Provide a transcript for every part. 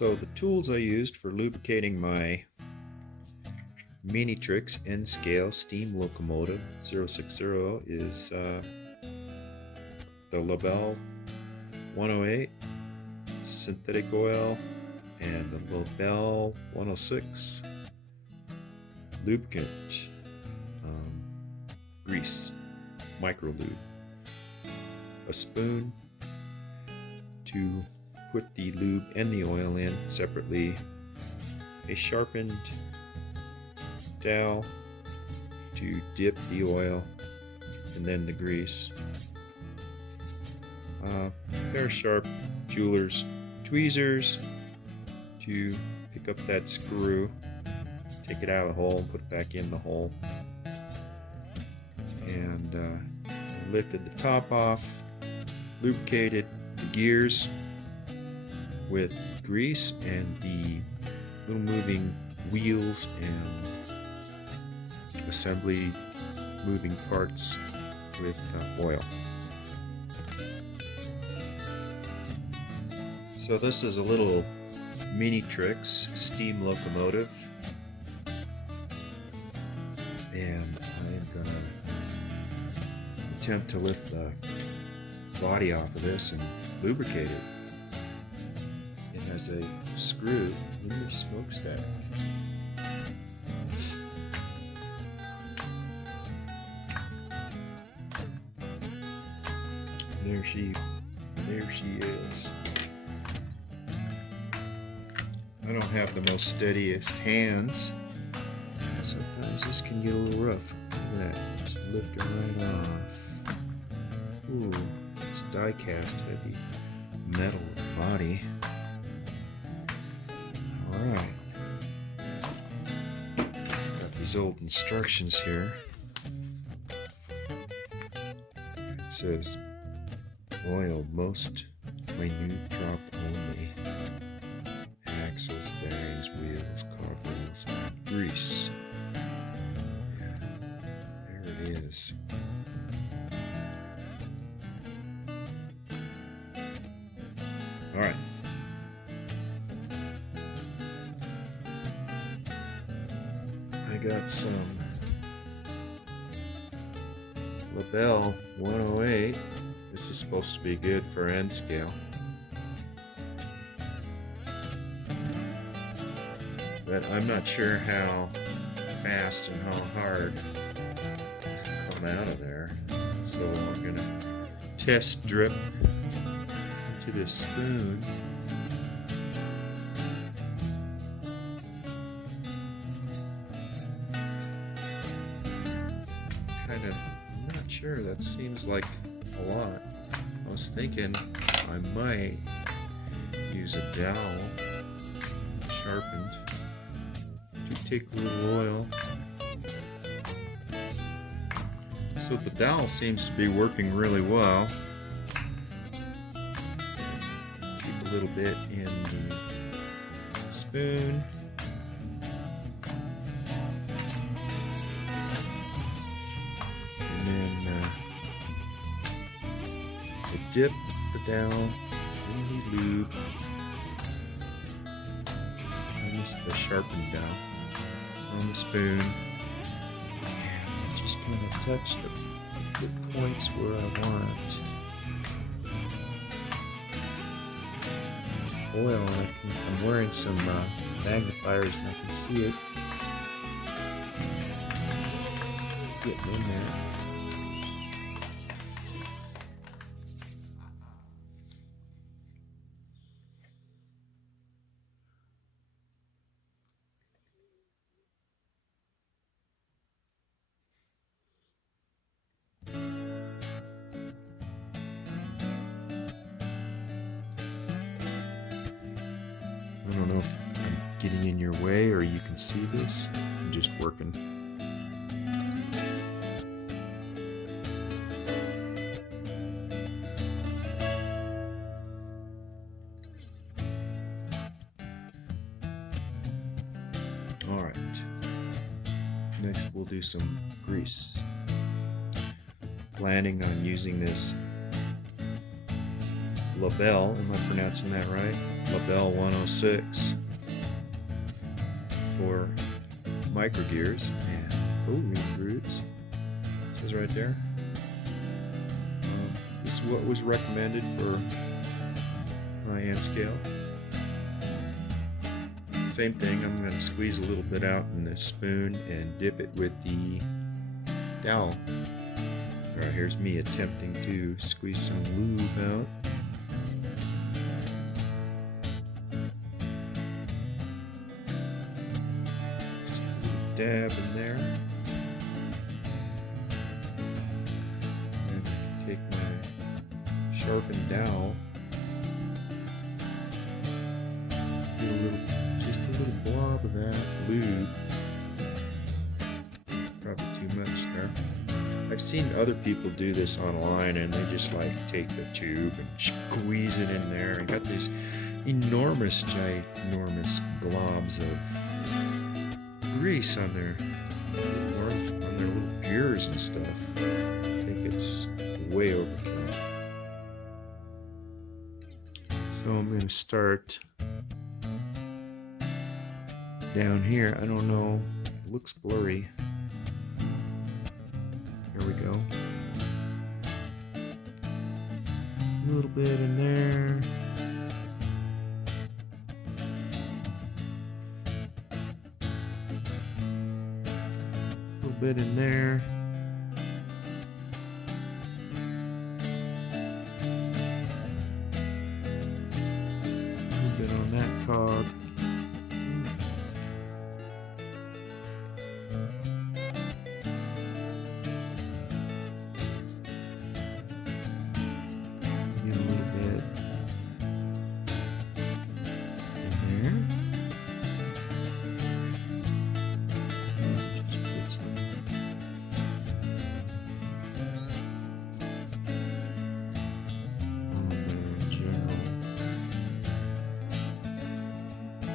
So the tools I used for lubricating my Minitrix N-scale steam locomotive 060 is the Label 108 synthetic oil and the Label 106 lubricant grease micro lube, a spoon to put the lube and the oil in separately, a sharpened dowel to dip the oil and then the grease, a pair of sharp jeweler's tweezers to pick up that screw, take it out of the hole and put it back in the hole, and lifted the top off, lubricated the gears with grease and the little moving wheels and assembly moving parts with oil. So this is a little Minitrix steam locomotive, and I'm gonna attempt to lift the body off of this and lubricate it. It has a screw in the smokestack. There she is. I don't have the most steadiest hands. Sometimes this can get a little rough. Look at that. Just lift her right off. Ooh, it's die cast heavy metal body. Alright. Got these old instructions here. It says oil most minute drop only. Axles, bearings, wheels, carburetors, grease. Yeah, there it is. All right. I got some Label 108. This is supposed to be good for N scale. But I'm not sure how fast and how hard it's come out of there. So I'm going to test drip into this spoon. I'm not sure, that seems like a lot. I was thinking I might use a dowel sharpened to take a little oil. So the dowel seems to be working really well. Keep a little bit in the spoon. And then I dip the dowel in the lube. The sharpened dowel on the spoon. And just kind of touch the good points where I want oil. I'm wearing some magnifiers and I can see it getting in there. I don't know if I'm getting in your way or you can see this. I'm just working. Alright. Next we'll do some grease. Planning on using this Label, am I pronouncing that right? Labelle 106 for micro gears, and ring grooves. It says right there. This is what was recommended for high-end scale. Same thing, I'm going to squeeze a little bit out in this spoon and dip it with the dowel. Alright, here's me attempting to squeeze some lube out. Just a little dab in there. And take my sharpened dowel. Do just a little blob of that lube. Probably too much there. I've seen other people do this online, and they just like take the tube and squeeze it in there, and got these enormous, ginormous globs of grease on their little gears and stuff. I think it's way overkill. So I'm going to start down here. I don't know, it looks blurry. There we go. A little bit in there. A little bit in there. A little bit on that cog.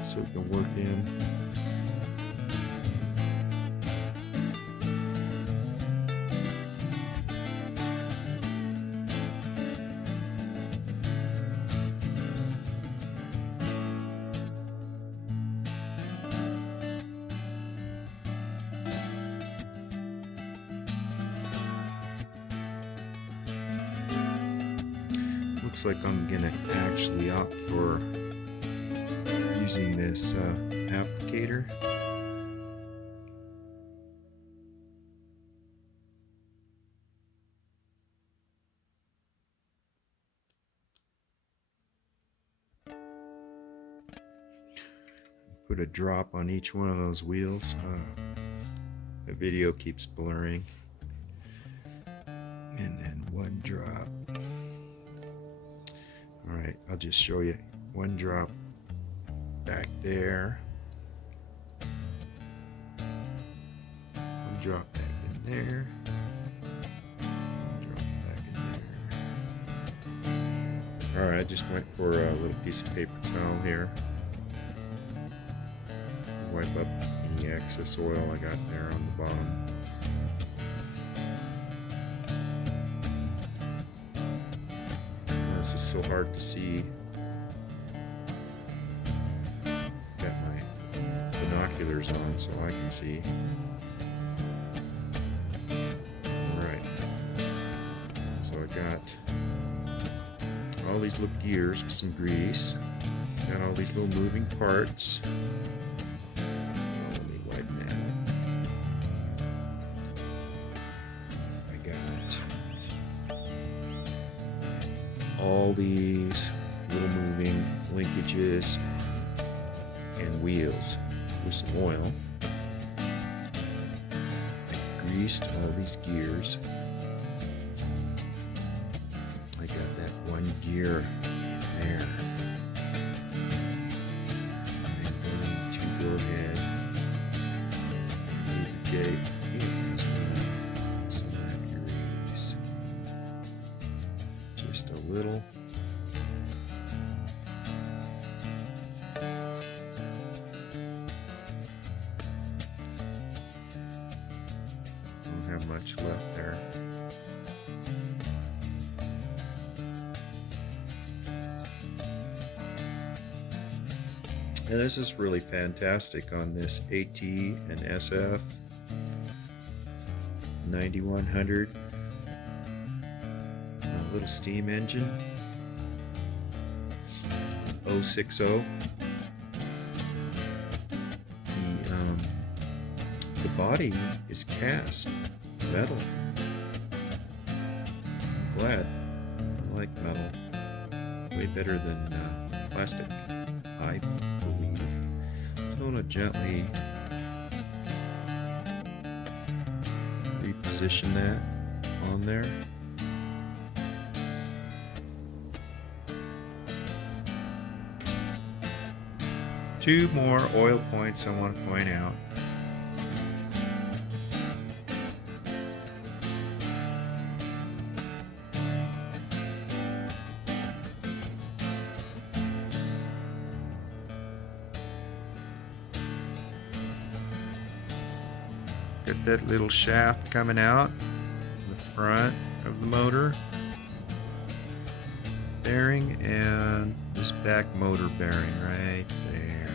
So it can work in. Looks like I'm gonna actually opt for using this applicator. Put a drop on each one of those wheels. The video keeps blurring. And then one drop. Alright, I'll just show you. One drop back there. One drop back in there. One drop back in there. Alright, I just went for a little piece of paper towel here. Wipe up any excess oil I got there on the bottom. This is so hard to see. Got my binoculars on so I can see. Alright. So I got all these little gears with some grease. Got all these little moving parts. Let me widen that up. I got all these little moving linkages and wheels with some oil. I greased all these gears. I got that one gear there. I'm going to go ahead and lubricate some of that grease. Just a little. Don't have much left there. And this is really fantastic on this AT and SF 9100. A little steam engine. 060. The body is cast metal. I'm glad. I like metal. Way better than plastic, I believe. So I'm going to gently reposition that on there. Two more oil points I want to point out. Got that little shaft coming out in the front of the motor bearing and this back motor bearing right there.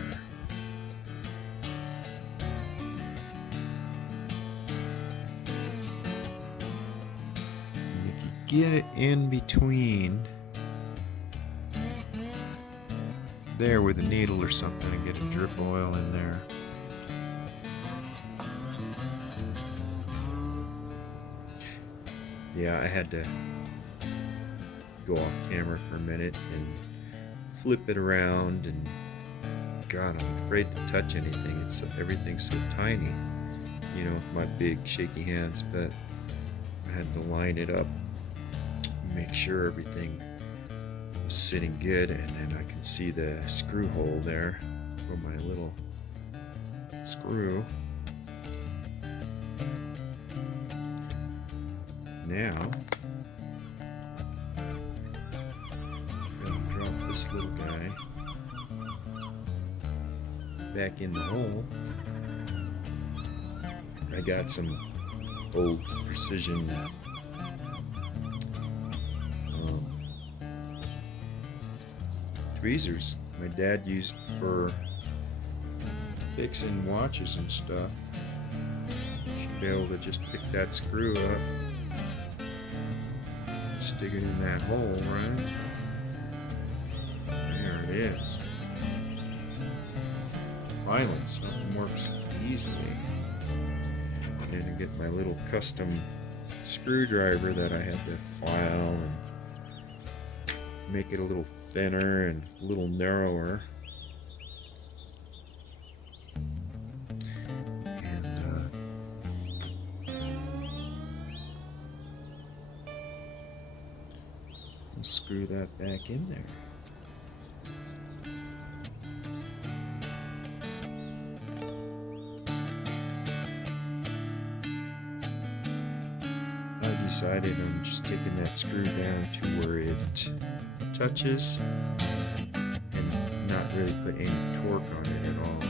And if you get it in between there with a needle or something and get a drip of oil in there. Yeah, I had to go off camera for a minute and flip it around, and God, I'm afraid to touch anything. Everything's so tiny, you know, with my big shaky hands, but I had to line it up, make sure everything was sitting good, and then I can see the screw hole there for my little screw. Now, I'm going to drop this little guy back in the hole. I got some old precision tweezers my dad used for fixing watches and stuff. Should be able to just pick that screw up. Stick it in that hole, right? There it is. Finally, something works easily. And then I get my little custom screwdriver that I had to file and make it a little thinner and a little narrower. Screw that back in there. I decided I'm just taking that screw down to where it touches and not really put any torque on it at all.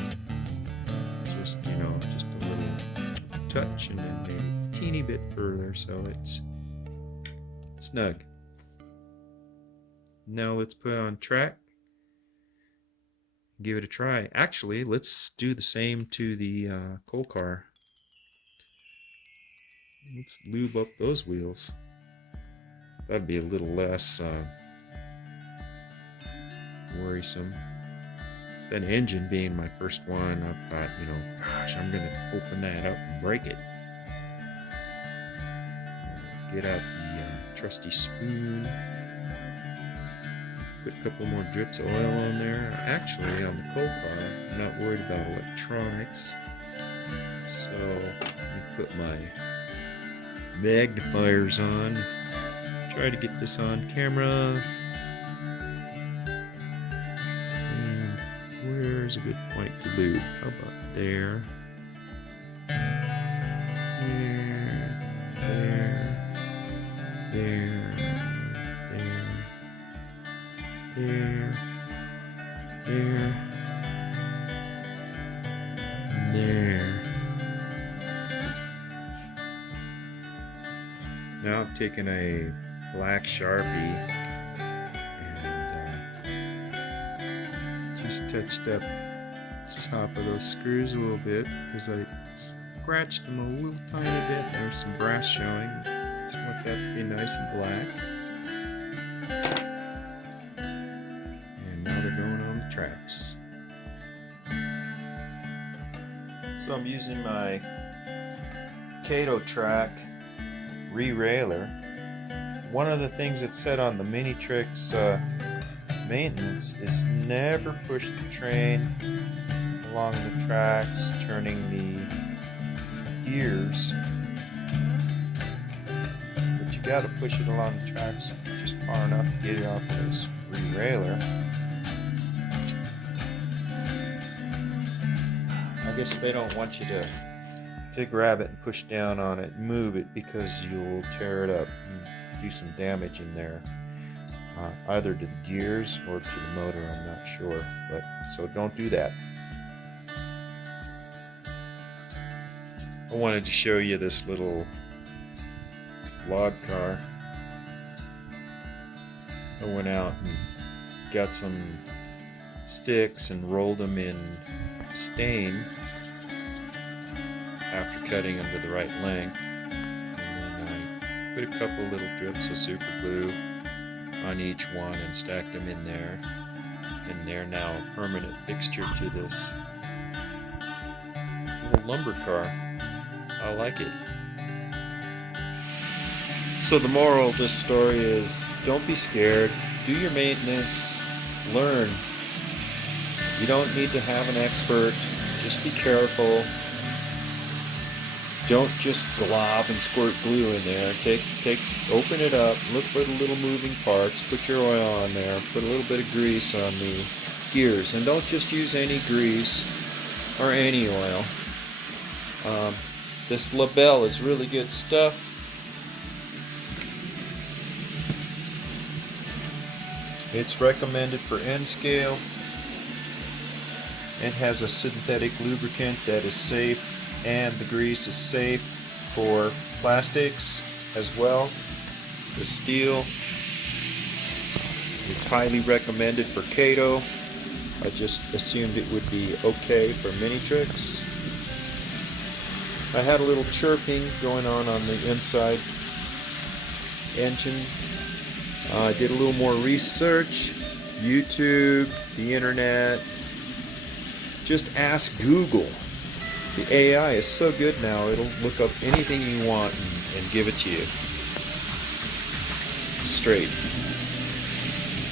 Just, you know, just a little touch and then maybe a teeny bit further so it's snug. Now let's put it on track. Give it a try. Actually, let's do the same to the coal car. Let's lube up those wheels. That'd be a little less worrisome. That engine being my first one, I thought, you know, gosh, I'm going to open that up and break it. Get out the trusty spoon. Put a couple more drips of oil on there. Actually, on the coal car, I'm not worried about electronics. So, let me put my magnifiers on. Try to get this on camera. And where's a good point to lube? How about there? There. Now I've taken a black Sharpie and just touched up top of those screws a little bit because I scratched them a little tiny bit. There's some brass showing. Just want that to be nice and black. And now they're going on the tracks. So I'm using my Kato track re-railer. One of the things that's said on the Minitrix maintenance is never push the train along the tracks, turning the gears, but you got to push it along the tracks just far enough to get it off of this re-railer. I guess they don't want you to grab it and push down on it and move it because you'll tear it up and do some damage in there. Either to the gears or to the motor, I'm not sure, but so don't do that. I wanted to show you this little log car. I went out and got some sticks and rolled them in stain after cutting them to the right length, and then I put a couple little drips of super glue on each one and stacked them in there, and they're now a permanent fixture to this little lumber car. I like it. So the moral of this story is, don't be scared, do your maintenance, learn. You don't need to have an expert, just be careful. Don't just glob and squirt glue in there. Open it up, look for the little moving parts, put your oil on there, put a little bit of grease on the gears, and don't just use any grease or any oil. This Labelle is really good stuff. It's recommended for N scale. It has a synthetic lubricant that is safe, and the grease is safe for plastics as well. The steel, it's highly recommended for Kato. I just assumed it would be okay for Minitrix. I had a little chirping going on the inside engine. I did a little more research, YouTube, the internet. Just ask Google. The AI is so good now, it'll look up anything you want and give it to you straight.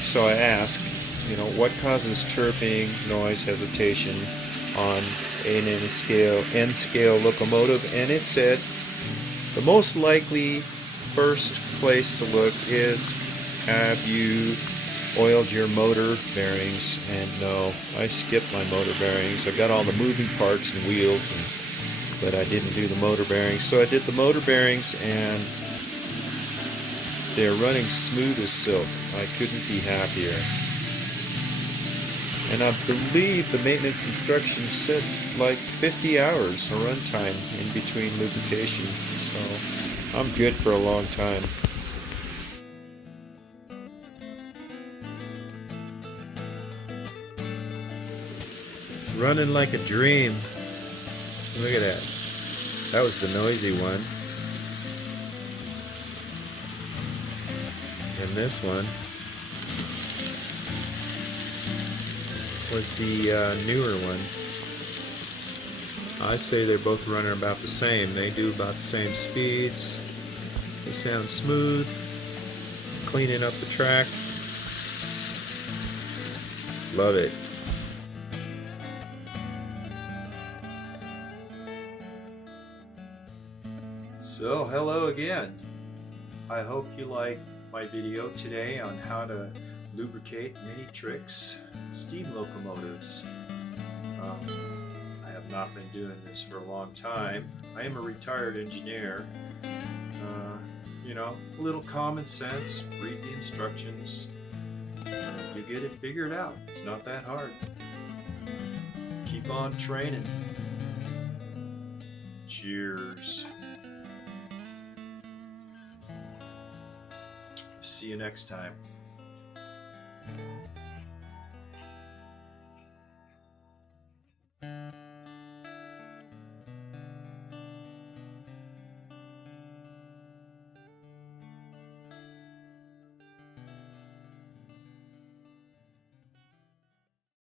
So I asked, what causes chirping, noise, hesitation on an N-scale locomotive, and it said the most likely first place to look is, have you oiled your motor bearings? And no, I skipped my motor bearings. I got all the moving parts and wheels, but I didn't do the motor bearings. So I did the motor bearings, and they're running smooth as silk. I couldn't be happier. And I believe the maintenance instructions said like 50 hours of runtime in between lubrication. So I'm good for a long time. Running like a dream. Look at that. That was the noisy one. And this one was the newer one. I say they're both running about the same. They do about the same speeds. They sound smooth. Cleaning up the track. Love it. So, hello again. I hope you liked my video today on how to lubricate Minitrix steam locomotives. I have not been doing this for a long time. I am a retired engineer. A little common sense, read the instructions, you get it figured out. It's not that hard. Keep on training. Cheers. See you next time.